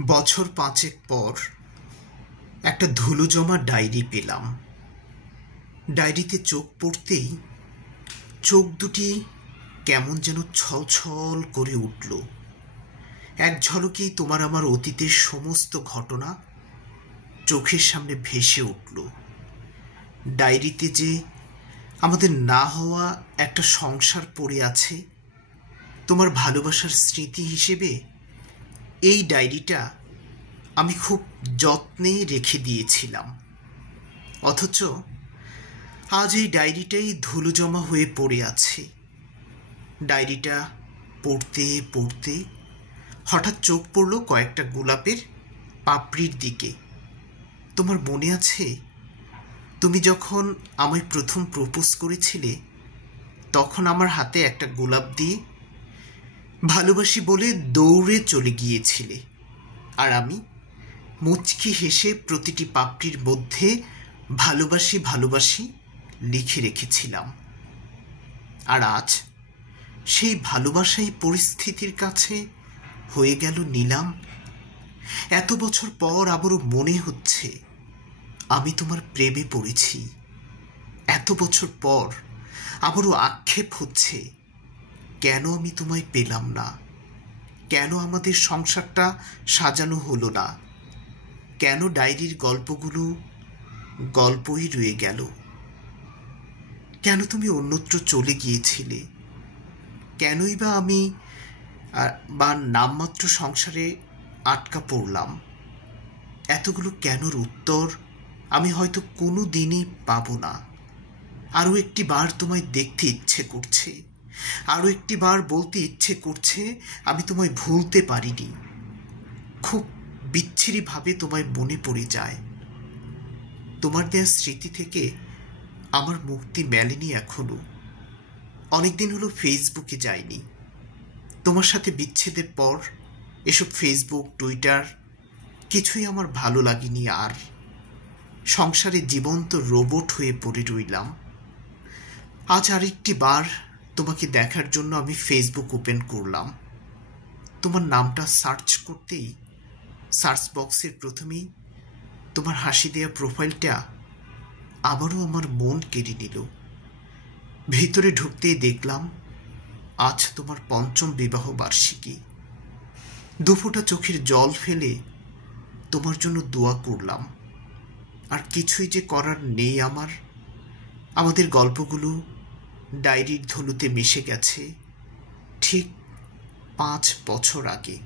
বছর পাঁচেক পর একটা ধুলো জমা ডায়েরি পেলাম। ডায়েরিতে চোখ পড়তেই চোখ দুটি কেমন যেন ছলছল করে উঠল। এক ঝলকেই তোমার আমার অতীতের সমস্ত ঘটনা চোখের সামনে ভেসে উঠল। ডায়েরিতে যে আমাদের না হওয়া একটা সংসার পড়ে আছে, তোমার ভালোবাসার স্মৃতি হিসেবে এই ডায়েরিটা আমি খুব যত্নে রেখে দিয়েছিলাম। অথচ আজ এই ডায়েরিটাই ধুলো জমা হয়ে পড়ে আছে। ডায়েরিটা পড়তে পড়তে হঠাৎ চোখ পড়ল কয়েকটা গোলাপের পাপড়ির দিকে। তোমার মনে আছে, তুমি যখন আমায় প্রথম প্রপোজ করেছিলে তখন আমার হাতে একটা গোলাপ দিয়ে ভালোবাসি বলে দৌড়ে চলে গিয়েছিলে, আর আমি মুচকি হেসে প্রতিটি পাপড়ির মধ্যে ভালোবাসি ভালোবাসি লিখে রেখেছিলাম। আর আজ সেই ভালোবাসাই পরিস্থিতির কাছে হয়ে গেল নিলাম। এত বছর পর আবারও মনে হচ্ছে আমি তোমার প্রেমে পড়েছি। এত বছর পর আবারও আক্ষেপ হচ্ছে কেন আমি তোমায় পেলাম না, কেন আমাদের সংসারটা সাজানো হলো না, কেন ডায়েরির গল্পগুলো গল্পই রয়ে গেল, কেন তুমি অন্যত্র চলে গিয়েছিলে, কেনই বা আমি নামমাত্র সংসারে আটকা পড়লাম। এতগুলো কেনর উত্তর আমি হয়তো কোনো দিনই পাবো না। আরও একটি বার তোমায় দেখতে ইচ্ছে করছে, আরও একটি বার বলতে ইচ্ছে করছে আমি তোমায় ভুলতে পারিনি। খুব বিচ্ছিরিভাবে তোমায় মনে পড়ে যায়। তোমার দেয়া স্মৃতি থেকে আমার মুক্তি মেলেনি এখনো। অনেকদিন হলো ফেসবুকে যাইনি। তোমার সাথে বিচ্ছেদের পর এসব ফেসবুক, টুইটার কিছুই আমার ভালো লাগেনি। আর সংসারে জীবন্ত রোবট হয়ে পড়ে রইলাম। আজ আরেকটি বার তোমাকে দেখার জন্য আমি ফেসবুক ওপেন করলাম। তোমার নামটা সার্চ করতেই সার্চ বক্সের প্রথমেই তোমার হাসি দেয়া প্রোফাইলটা আবারও আমার মন কেড়ে নিল। ভিতরে ঢুকতেই দেখলাম আজ তোমার ৫ম বিবাহ বার্ষিকী। দুফোঁটা চোখের জল ফেলে তোমার জন্য দোয়া করলাম। আর কিছুই যে করার নেই আমার। আমাদের গল্পগুলো ডায়েরির ধুলোতে মিশে গেছে ঠিক ৫ বছর আগে।